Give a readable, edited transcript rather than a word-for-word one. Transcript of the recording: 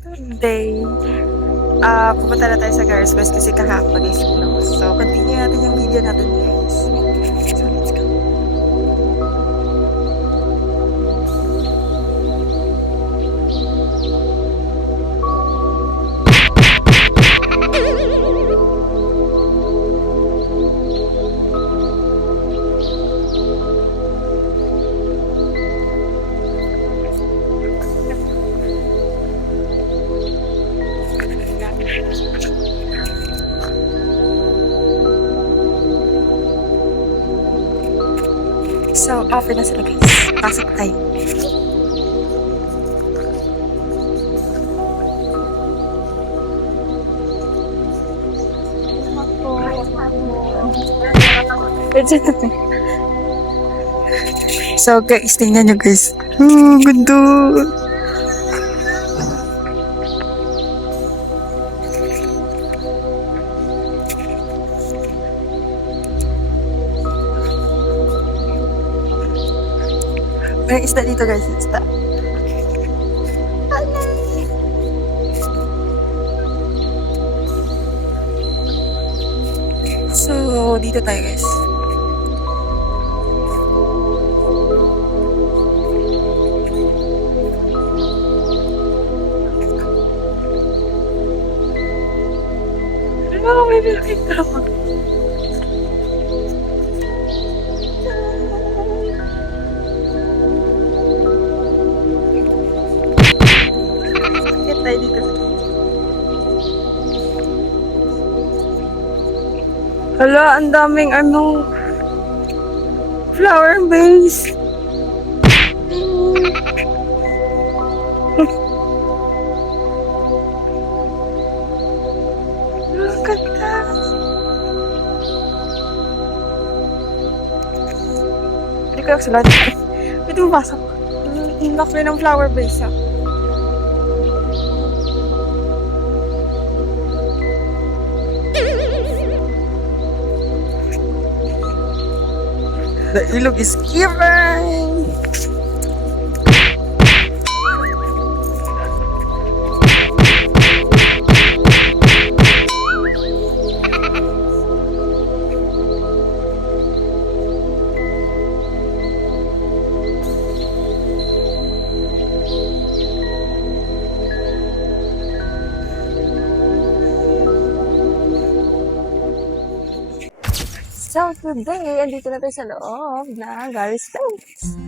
Today, pupunta na tayo sa Gar's Best kasi kahapon is close. So, continue natin yung video natin, guys. So, let's go. So, open na sila, guys. Pasok tayo. So, guys, tingnan nyo, guys. Ganda. May isda dito, guys. Isda. So, dito tayo, guys. Oh, may malaking tama. Bakit tayo dito? Hala, ang daming flower vase. Ang ganda. Hindi ko yung sulat. Pwede mo pasok. Ang laki ng flower vase, ha? The ilog is giving! So today, andito na tayo sa loob ng Gar's Best.